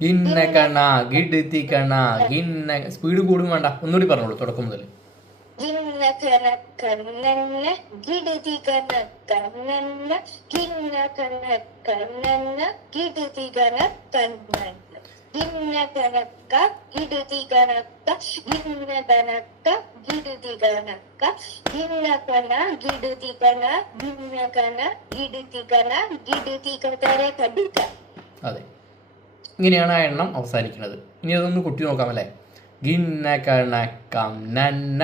ഗിന്നകണ ഗിഡ്തികണ ഗിന്ന speed കൂടും വേണ്ട, ഒന്നുകൂടി പറഞ്ഞോളൂ തുടക്കം മുതൽ. गिन्नकनकन्नन्न गिडतिगनकन्नन्न गिन्नकनकन्नन्न गिडतिगनकन्नन्न गिन्नकनक गिडतिगनक गिन्नकनक गिडतिगनक गिन्नकन गिडतिगन गिन्नकन गिडतिगन गिडतिगതര കടുക. അതെ, ഇങ്ങനെയാണ് ആ എണ്ണം അവസാനിക്കുന്നത്. ഇനി അതൊന്ന് കുട്ടി നോക്കാം അല്ലേ. ഗിന്നകണക്കം നന്ന